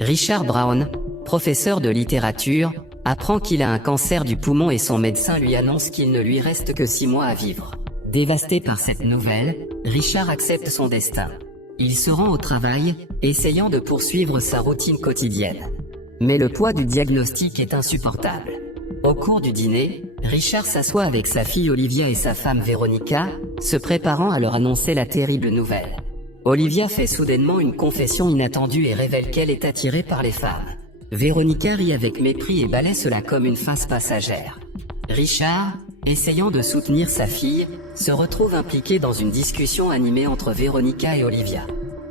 Richard Brown, professeur de littérature, apprend qu'il a un cancer du poumon et son médecin lui annonce qu'il ne lui reste que 6 mois à vivre. Dévasté par cette nouvelle, Richard accepte son destin. Il se rend au travail, essayant de poursuivre sa routine quotidienne. Mais le poids du diagnostic est insupportable. Au cours du dîner, Richard s'assoit avec sa fille Olivia et sa femme Veronica, se préparant à leur annoncer la terrible nouvelle. Olivia fait soudainement une confession inattendue et révèle qu'elle est attirée par les femmes. Veronica rit avec mépris et balaie cela comme une phase passagère. Richard, essayant de soutenir sa fille, se retrouve impliqué dans une discussion animée entre Veronica et Olivia.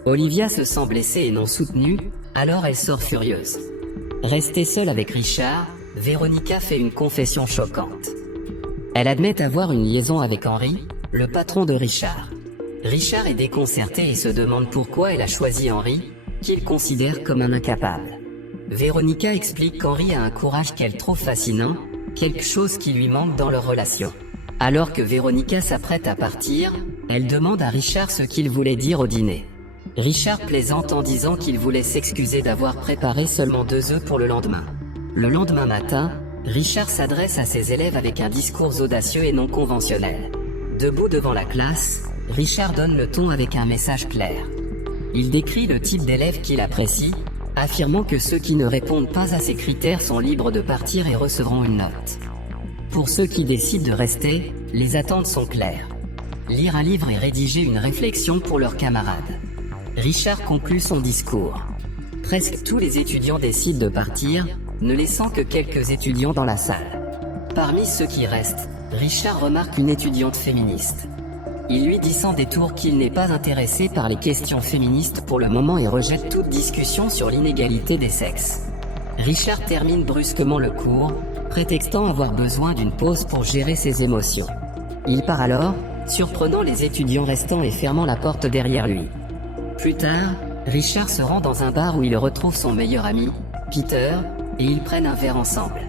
Olivia se sent blessée et non soutenue, alors elle sort furieuse. Restée seule avec Richard, Veronica fait une confession choquante. Elle admet avoir une liaison avec Henry, le patron de Richard. Richard est déconcerté et se demande pourquoi elle a choisi Henry, qu'il considère comme un incapable. Veronica explique qu'Henry a un courage qu'elle trouve fascinant, quelque chose qui lui manque dans leur relation. Alors que Veronica s'apprête à partir, elle demande à Richard ce qu'il voulait dire au dîner. Richard plaisante en disant qu'il voulait s'excuser d'avoir préparé seulement 2 œufs pour le lendemain. Le lendemain matin, Richard s'adresse à ses élèves avec un discours audacieux et non conventionnel. Debout devant la classe, Richard donne le ton avec un message clair. Il décrit le type d'élèves qu'il apprécie, affirmant que ceux qui ne répondent pas à ses critères sont libres de partir et recevront une note. Pour ceux qui décident de rester, les attentes sont claires. Lire un livre et rédiger une réflexion pour leurs camarades. Richard conclut son discours. Presque tous les étudiants décident de partir, ne laissant que quelques étudiants dans la salle. Parmi ceux qui restent, Richard remarque une étudiante féministe. Il lui dit sans détour qu'il n'est pas intéressé par les questions féministes pour le moment et rejette toute discussion sur l'inégalité des sexes. Richard termine brusquement le cours, prétextant avoir besoin d'une pause pour gérer ses émotions. Il part alors, surprenant les étudiants restants et fermant la porte derrière lui. Plus tard, Richard se rend dans un bar où il retrouve son meilleur ami, Peter, et ils prennent un verre ensemble.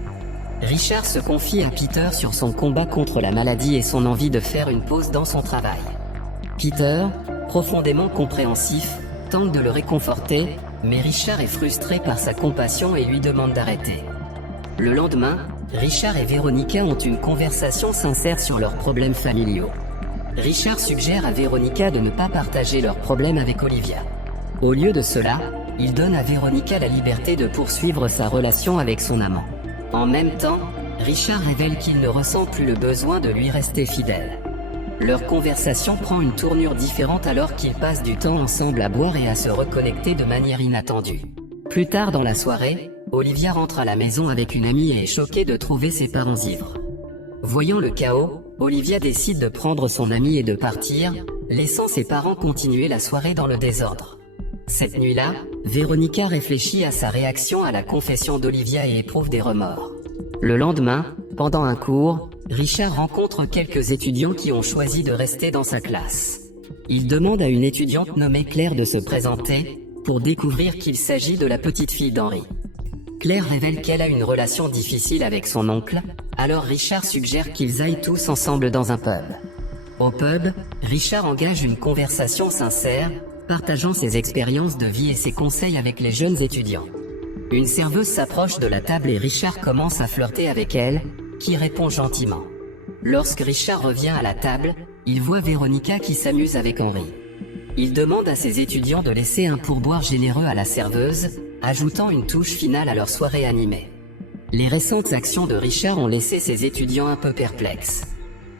Richard se confie à Peter sur son combat contre la maladie et son envie de faire une pause dans son travail. Peter, profondément compréhensif, tente de le réconforter, mais Richard est frustré par sa compassion et lui demande d'arrêter. Le lendemain, Richard et Veronica ont une conversation sincère sur leurs problèmes familiaux. Richard suggère à Veronica de ne pas partager leurs problèmes avec Olivia. Au lieu de cela, il donne à Veronica la liberté de poursuivre sa relation avec son amant. En même temps, Richard révèle qu'il ne ressent plus le besoin de lui rester fidèle. Leur conversation prend une tournure différente alors qu'ils passent du temps ensemble à boire et à se reconnecter de manière inattendue. Plus tard dans la soirée, Olivia rentre à la maison avec une amie et est choquée de trouver ses parents ivres. Voyant le chaos, Olivia décide de prendre son amie et de partir, laissant ses parents continuer la soirée dans le désordre. Cette nuit-là, Veronica réfléchit à sa réaction à la confession d'Olivia et éprouve des remords. Le lendemain, pendant un cours, Richard rencontre quelques étudiants qui ont choisi de rester dans sa classe. Il demande à une étudiante nommée Claire de se présenter, pour découvrir qu'il s'agit de la petite fille d'Henry. Claire révèle qu'elle a une relation difficile avec son oncle, alors Richard suggère qu'ils aillent tous ensemble dans un pub. Au pub, Richard engage une conversation sincère, partageant ses expériences de vie et ses conseils avec les jeunes étudiants. Une serveuse s'approche de la table et Richard commence à flirter avec elle, qui répond gentiment. Lorsque Richard revient à la table, il voit Veronica qui s'amuse avec Henry. Il demande à ses étudiants de laisser un pourboire généreux à la serveuse, ajoutant une touche finale à leur soirée animée. Les récentes actions de Richard ont laissé ses étudiants un peu perplexes.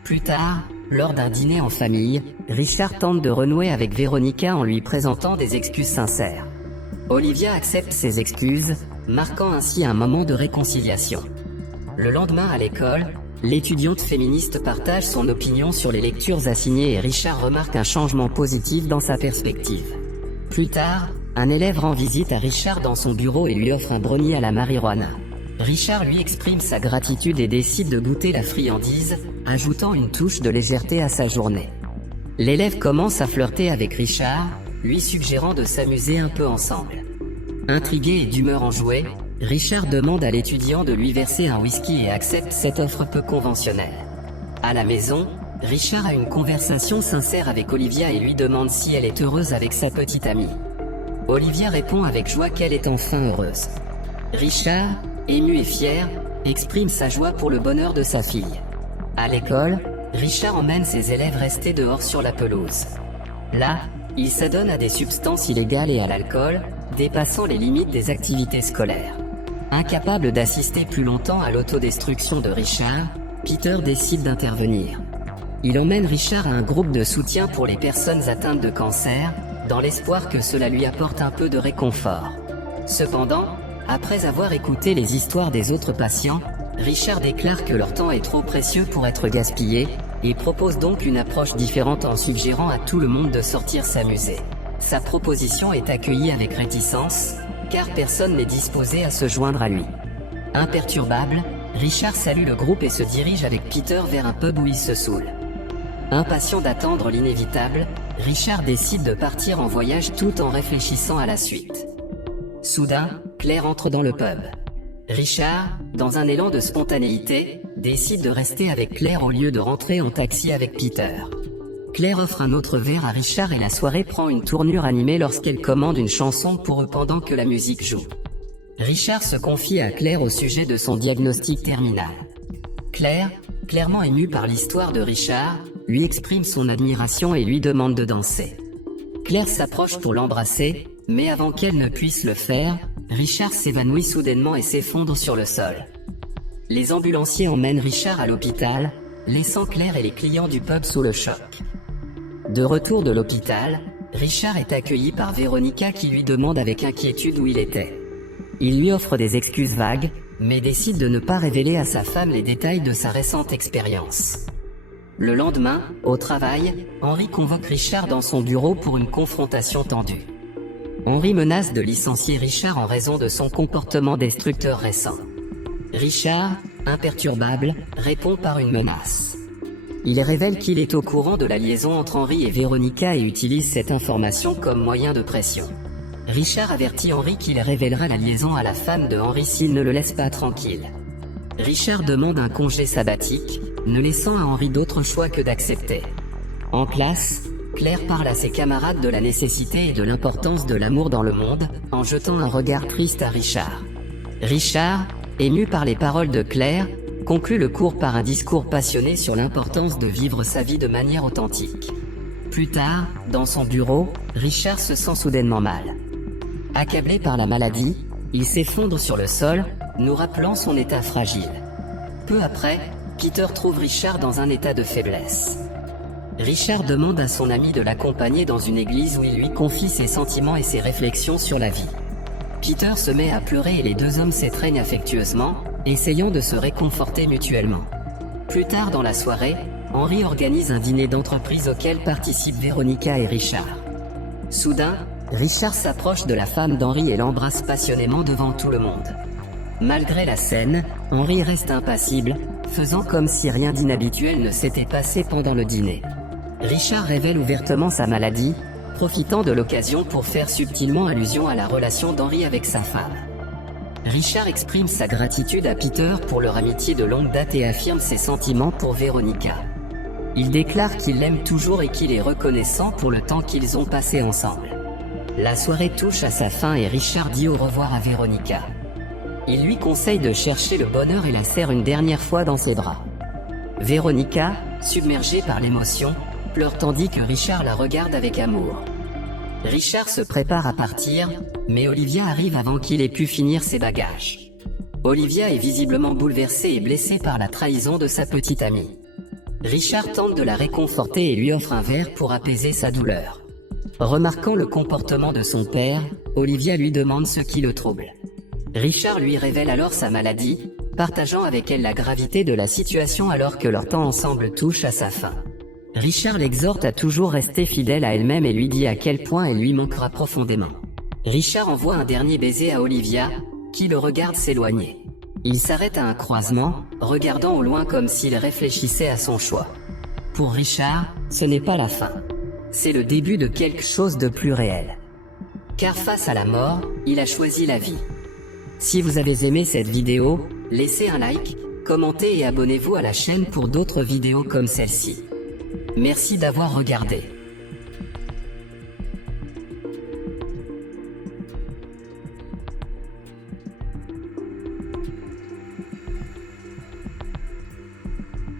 Plus tard, lors d'un dîner en famille, Richard tente de renouer avec Veronica en lui présentant des excuses sincères. Olivia accepte ses excuses, marquant ainsi un moment de réconciliation. Le lendemain à l'école, l'étudiante féministe partage son opinion sur les lectures assignées et Richard remarque un changement positif dans sa perspective. Plus tard, un élève rend visite à Richard dans son bureau et lui offre un brownie à la marijuana. Richard lui exprime sa gratitude et décide de goûter la friandise, ajoutant une touche de légèreté à sa journée. L'élève commence à flirter avec Richard, lui suggérant de s'amuser un peu ensemble. Intrigué et d'humeur enjouée, Richard demande à l'étudiant de lui verser un whisky et accepte cette offre peu conventionnelle. À la maison, Richard a une conversation sincère avec Olivia et lui demande si elle est heureuse avec sa petite amie. Olivia répond avec joie qu'elle est enfin heureuse. Richard, ému et fier, exprime sa joie pour le bonheur de sa fille. À l'école, Richard emmène ses élèves restés dehors sur la pelouse. Là, il s'adonne à des substances illégales et à l'alcool, dépassant les limites des activités scolaires. Incapable d'assister plus longtemps à l'autodestruction de Richard, Peter décide d'intervenir. Il emmène Richard à un groupe de soutien pour les personnes atteintes de cancer, dans l'espoir que cela lui apporte un peu de réconfort. Cependant, après avoir écouté les histoires des autres patients, Richard déclare que leur temps est trop précieux pour être gaspillé, et propose donc une approche différente en suggérant à tout le monde de sortir s'amuser. Sa proposition est accueillie avec réticence, car personne n'est disposé à se joindre à lui. Imperturbable, Richard salue le groupe et se dirige avec Peter vers un pub où il se saoule. Impatient d'attendre l'inévitable, Richard décide de partir en voyage tout en réfléchissant à la suite. Soudain, Claire entre dans le pub. Richard, dans un élan de spontanéité, décide de rester avec Claire au lieu de rentrer en taxi avec Peter. Claire offre un autre verre à Richard et la soirée prend une tournure animée lorsqu'elle commande une chanson pour eux pendant que la musique joue. Richard se confie à Claire au sujet de son diagnostic terminal. Claire, clairement émue par l'histoire de Richard, lui exprime son admiration et lui demande de danser. Claire s'approche pour l'embrasser, mais avant qu'elle ne puisse le faire, Richard s'évanouit soudainement et s'effondre sur le sol. Les ambulanciers emmènent Richard à l'hôpital, laissant Claire et les clients du pub sous le choc. De retour de l'hôpital, Richard est accueilli par Véronica qui lui demande avec inquiétude où il était. Il lui offre des excuses vagues, mais décide de ne pas révéler à sa femme les détails de sa récente expérience. Le lendemain, au travail, Henry convoque Richard dans son bureau pour une confrontation tendue. Henry menace de licencier Richard en raison de son comportement destructeur récent. Richard, imperturbable, répond par une menace. Il révèle qu'il est au courant de la liaison entre Henry et Véronica et utilise cette information comme moyen de pression. Richard avertit Henry qu'il révélera la liaison à la femme de Henry s'il ne le laisse pas tranquille. Richard demande un congé sabbatique, ne laissant à Henry d'autre choix que d'accepter. En classe, Claire parle à ses camarades de la nécessité et de l'importance de l'amour dans le monde, en jetant un regard triste à Richard. Richard, ému par les paroles de Claire, conclut le cours par un discours passionné sur l'importance de vivre sa vie de manière authentique. Plus tard, dans son bureau, Richard se sent soudainement mal. Accablé par la maladie, il s'effondre sur le sol, nous rappelant son état fragile. Peu après, Peter trouve Richard dans un état de faiblesse. Richard demande à son ami de l'accompagner dans une église où il lui confie ses sentiments et ses réflexions sur la vie. Peter se met à pleurer et les deux hommes s'étreignent affectueusement, essayant de se réconforter mutuellement. Plus tard dans la soirée, Henry organise un dîner d'entreprise auquel participent Véronica et Richard. Soudain, Richard s'approche de la femme d'Henry et l'embrasse passionnément devant tout le monde. Malgré la scène, Henry reste impassible, faisant comme si rien d'inhabituel ne s'était passé pendant le dîner. Richard révèle ouvertement sa maladie, profitant de l'occasion pour faire subtilement allusion à la relation d'Henry avec sa femme. Richard exprime sa gratitude à Peter pour leur amitié de longue date et affirme ses sentiments pour Véronica. Il déclare qu'il l'aime toujours et qu'il est reconnaissant pour le temps qu'ils ont passé ensemble. La soirée touche à sa fin et Richard dit au revoir à Véronica. Il lui conseille de chercher le bonheur et la serre une dernière fois dans ses bras. Véronica, submergée par l'émotion, pleure tandis que Richard la regarde avec amour. Richard se prépare à partir, mais Olivia arrive avant qu'il ait pu finir ses bagages. Olivia est visiblement bouleversée et blessée par la trahison de sa petite amie. Richard tente de la réconforter et lui offre un verre pour apaiser sa douleur. Remarquant le comportement de son père, Olivia lui demande ce qui le trouble. Richard lui révèle alors sa maladie, partageant avec elle la gravité de la situation alors que leur temps ensemble touche à sa fin. Richard l'exhorte à toujours rester fidèle à elle-même et lui dit à quel point elle lui manquera profondément. Richard envoie un dernier baiser à Olivia, qui le regarde s'éloigner. Il s'arrête à un croisement, regardant au loin comme s'il réfléchissait à son choix. Pour Richard, ce n'est pas la fin. C'est le début de quelque chose de plus réel. Car face à la mort, il a choisi la vie. Si vous avez aimé cette vidéo, laissez un like, commentez et abonnez-vous à la chaîne pour d'autres vidéos comme celle-ci. Merci d'avoir regardé.